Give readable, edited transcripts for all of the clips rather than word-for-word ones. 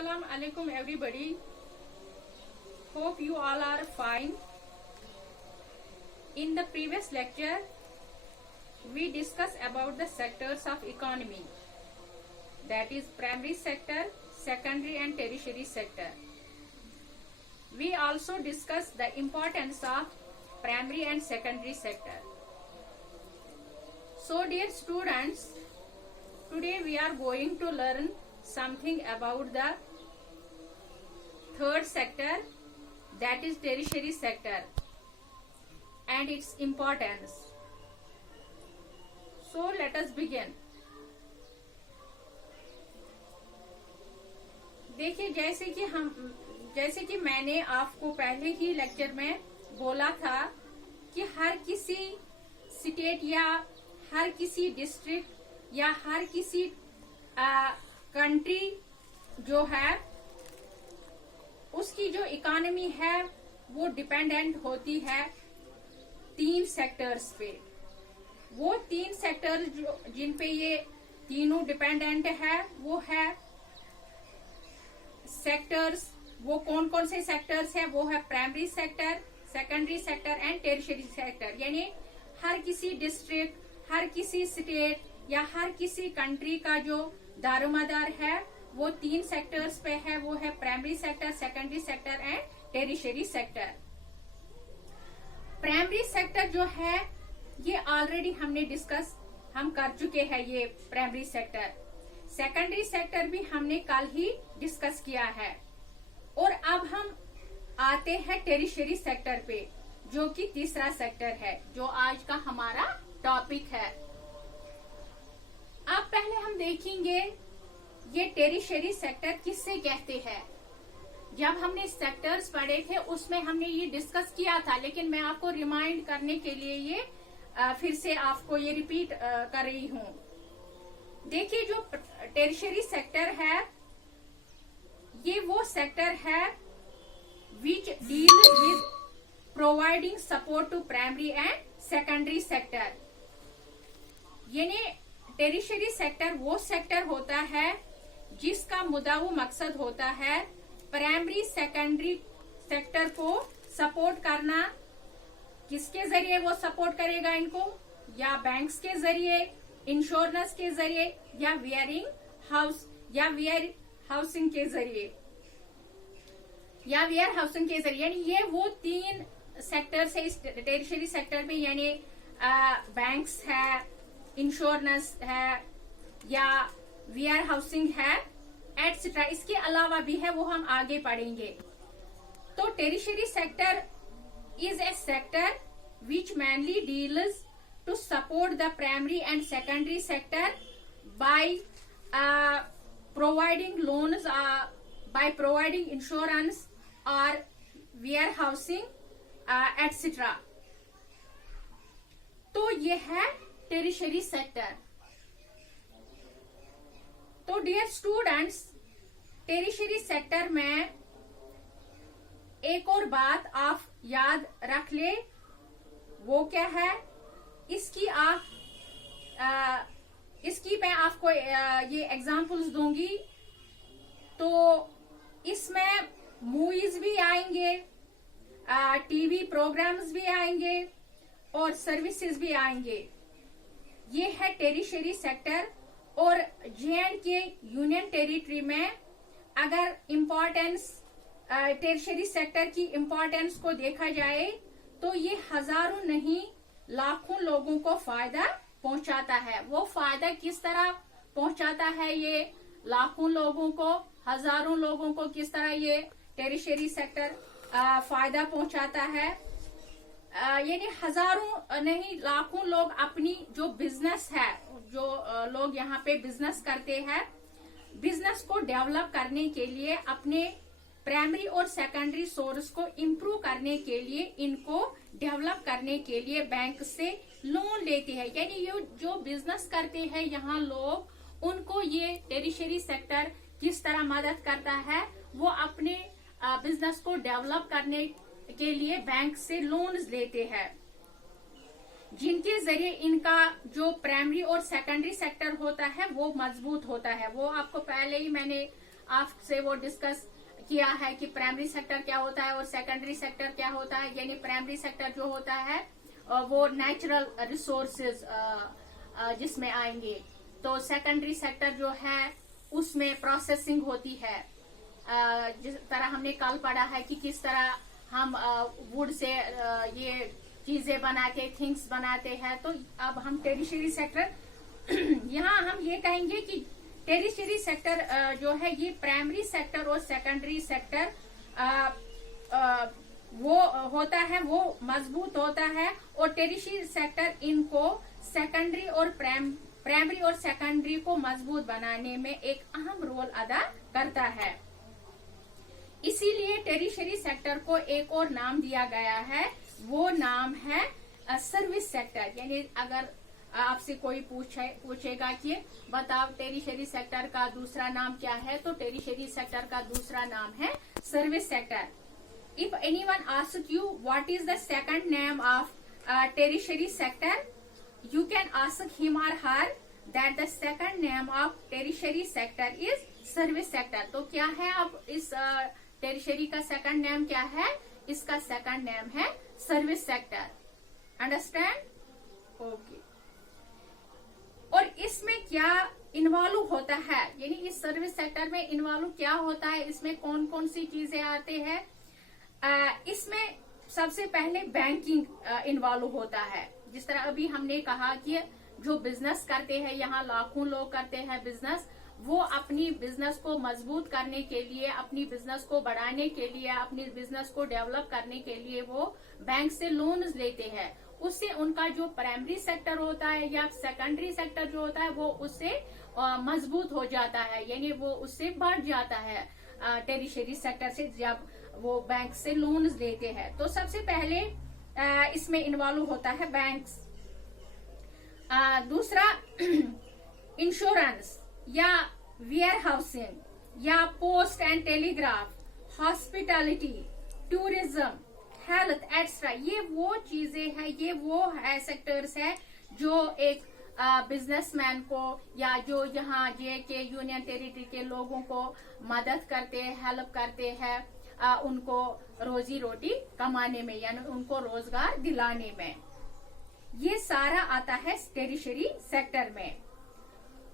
Assalamu alaikum everybody. Hope you all are fine. In the previous lecture, we discussed about the sectors of economy, that is primary sector, secondary and tertiary sector. We also discussed the importance of primary and secondary sector. So dear students, today we are going to learn something about the third sector, that is tertiary sector, and its importance. So let us begin. देखिए, जैसे कि मैंने आपको पहले ही lecture में बोला था कि हर किसी स्टेट या हर किसी डिस्ट्रिक्ट या हर किसी कंट्री जो है उसकी जो इकोनॉमी है वो डिपेंडेंट होती है तीन सेक्टर्स पे। वो तीन सेक्टर्स जिन पे ये तीनों डिपेंडेंट है वो है सेक्टर्स। वो कौन कौन से सेक्टर्स है? वो है primary sector, secondary sector and tertiary sector. यानी हर किसी डिस्ट्रिक्ट, हर किसी स्टेट या हर किसी कंट्री का जो दारोमदार है वो तीन सेक्टर्स पे है। वो है primary sector, secondary sector and tertiary sector. Primary sector जो है ये ऑलरेडी हमने डिस्कस कर चुके हैं, ये प्राइमरी सेक्टर। सेकेंडरी सेक्टर भी हमने कल ही डिस्कस किया है। और अब हम आते हैं टेरिशरी सेक्टर पे, जो कि तीसरा सेक्टर है, जो आज का हमारा टॉपिक है। अब पहले हम देखेंगे ये टेरिशरी सेक्टर किससे कहते हैं। जब हमने सेक्टर्स पढ़े थे उसमें हमने ये डिस्कस किया था, लेकिन मैं आपको रिमाइंड करने के लिए ये फिर से आपको ये रिपीट कर रही हूँ। देखिए, जो टेरिशरी सेक्टर है ये वो सेक्टर है which deal with providing support to primary and secondary sector. यानी टेरिशरी सेक्टर वो सेक्टर होता है जिसका मुद्दा मकसद होता है प्राइमरी सेकेंडरी सेक्टर को सपोर्ट करना। किसके जरिए वो सपोर्ट करेगा इनको? या बैंक्स के जरिए, इंश्योरेंस के जरिए, या वेयरिंग हाउस या वेयर हाउसिंग के जरिए, या वेयर हाउसिंग के जरिए। यानी ये वो तीन सेक्टर्स है इस टेरिशरी सेक्टर में। यानी बैंक्स है, इंश्योरेंस है, या वेयर हाउसिंग है, एटसेट्रा। इसके अलावा भी है, वो हम आगे पढ़ेंगे। तो tertiary sector is a sector which mainly deals to support the primary and secondary sector by providing loans, by providing insurance और वेयर हाउसिंग एटसेट्रा। तो ये है टेरिशरी सेक्टर। तो डियर स्टूडेंट्स, टेरिशरी सेक्टर में एक और बात आप याद रख ले, वो क्या है? इसकी मैं आपको ये एग्जांपल्स दूंगी। तो इसमें मूवीज भी आएंगे, टीवी प्रोग्राम्स भी आएंगे और सर्विसेज भी आएंगे। ये है टेरिशरी सेक्टर। और J&K यूनियन टेरिटरी में अगर इम्पोर्टेंस टेरिशरी सेक्टर की इम्पोर्टेंस को देखा जाए तो ये हजारों नहीं लाखों लोगों को फायदा पहुंचाता है। वो फायदा किस तरह पहुंचाता है? ये लाखों लोगों को, हजारों लोगों को किस तरह ये टेरिशरी सेक्टर फायदा पहुंचाता है? यानी हजारों नहीं लाखों लोग अपनी जो बिजनेस है, जो लोग यहाँ पे बिजनेस करते हैं, बिजनेस को डेवलप करने के लिए, अपने प्राइमरी और सेकेंडरी सोर्स को इम्प्रूव करने के लिए, इनको डेवलप करने के लिए बैंक से लोन लेते हैं। यानी ये जो बिजनेस करते हैं यहाँ लोग, उनको ये टेरिशरी सेक्टर किस तरह मदद करता है? वो अपने बिजनेस को डेवलप करने के लिए बैंक से लोन्स लेते हैं, जिनके जरिए इनका जो प्राइमरी और सेकेंडरी सेक्टर होता है वो मजबूत होता है। वो आपको पहले ही मैंने आपसे वो डिस्कस किया है कि प्राइमरी सेक्टर क्या होता है और सेकेंडरी सेक्टर क्या होता है। यानी प्राइमरी सेक्टर जो होता है वो नेचुरल रिसोर्सेज जिसमें आएंगे, तो सेकेंडरी सेक्टर जो है उसमें प्रोसेसिंग होती है। जिस तरह हमने कल पढ़ा है कि किस तरह हम वुड से ये चीजें बनाते, थिंग्स बनाते हैं। तो अब हम टेरिशरी सेक्टर यहाँ हम ये कहेंगे कि टेरिशरी सेक्टर जो है ये प्राइमरी सेक्टर और सेकेंडरी सेक्टर वो होता है, वो मजबूत होता है, और टेरिशरी सेक्टर इनको सेकेंडरी और प्राइमरी और सेकेंडरी को मजबूत बनाने में एक अहम रोल अदा करता है। इसीलिए टेरिशरी सेक्टर को एक और नाम दिया गया है, वो नाम है सर्विस सेक्टर। यानी अगर आपसे कोई पूछेगा कि बताओ टेरिशरी सेक्टर का दूसरा नाम क्या है, तो टेरिशरी सेक्टर का दूसरा नाम है service sector. If anyone ask you what is the second name of tertiary sector, you can ask him or her that the second name of tertiary sector is service sector। तो क्या है अब इस tertiary का second name क्या है? इसका second name है सर्विस सेक्टर। अंडरस्टैंड? ओके। और इसमें क्या इन्वॉल्व होता है, यानी इस सर्विस सेक्टर में इन्वॉल्व क्या होता है, इसमें कौन कौन सी चीजें आते हैं? इसमें सबसे पहले बैंकिंग इन्वॉल्व होता है। जिस तरह अभी हमने कहा कि जो बिजनेस करते हैं, यहाँ लाखों लोग करते हैं बिजनेस, वो अपनी बिजनेस को मजबूत करने के लिए, अपनी बिजनेस को बढ़ाने के लिए, अपनी बिजनेस को डेवलप करने के लिए वो बैंक से लोन्स लेते हैं। उससे उनका जो प्राइमरी सेक्टर होता है या सेकेंडरी सेक्टर जो होता है वो उससे मजबूत हो जाता है, यानी वो उससे बढ़ जाता है टेरिशरी सेक्टर से जब वो बैंक से लोन्स लेते हैं। तो सबसे पहले इसमें इन्वॉल्व होता है बैंक्स। दूसरा इंश्योरेंस या वेयर हाउसिंग या post and telegraph, hospitality, tourism, health extra, ये वो चीजें हैं, ये वो है सेक्टर्स है जो एक बिजनेसमैन को या जो यहाँ JK यूनियन टेरिटरी के लोगों को मदद करते हैं, हेल्प करते हैं उनको रोजी रोटी कमाने में, यानी उनको रोजगार दिलाने में। ये सारा आता है टेरिशरी सेक्टर में।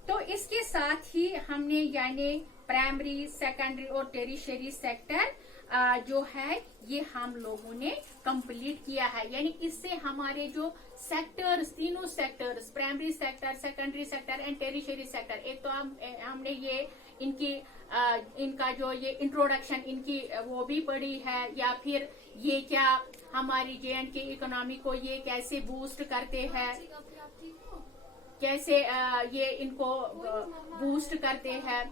तो इसके साथ ही हमने यानी प्राइमरी, सेकेंडरी और टेरिशरी सेक्टर जो है ये हम लोगों ने कंप्लीट किया है। यानी इससे हमारे जो सेक्टर्स, तीनों sectors, primary sector, secondary sector and tertiary sector, एक तो हमने ये इनका जो ये इंट्रोडक्शन इनकी वो भी पढ़ी है, या फिर ये क्या हमारी JNK इकोनॉमी को ये कैसे बूस्ट करते हैं, कैसे ये इनको बूस्ट करते हैं,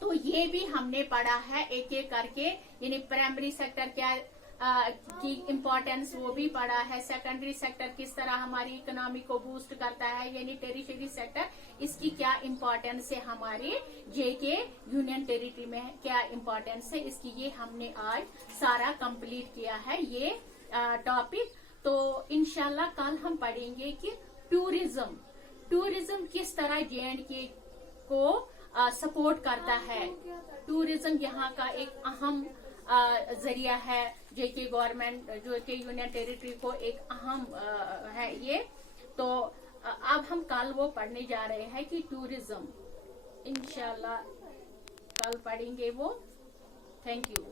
तो ये भी हमने पढ़ा है एक एक करके। यानी प्राइमरी सेक्टर क्या की इम्पोर्टेंस वो भी पढ़ा है, सेकेंडरी सेक्टर किस तरह हमारी इकोनॉमी को बूस्ट करता है, यानी टेरिशरी सेक्टर इसकी क्या इम्पोर्टेंस है, हमारे JK यूनियन टेरिटरी में क्या इम्पोर्टेंस है इसकी, ये हमने आज सारा कंप्लीट किया है ये टॉपिक। तो इंशाल्लाह कल हम पढ़ेंगे कि टूरिज्म किस तरह JNK को सपोर्ट करता है। टूरिज्म यहाँ का एक अहम जरिया है, JK government, JK union territory को एक अहम है ये। तो अब हम कल वो पढ़ने जा रहे हैं कि टूरिज्म, इंशाल्लाह कल पढ़ेंगे वो। Thank you.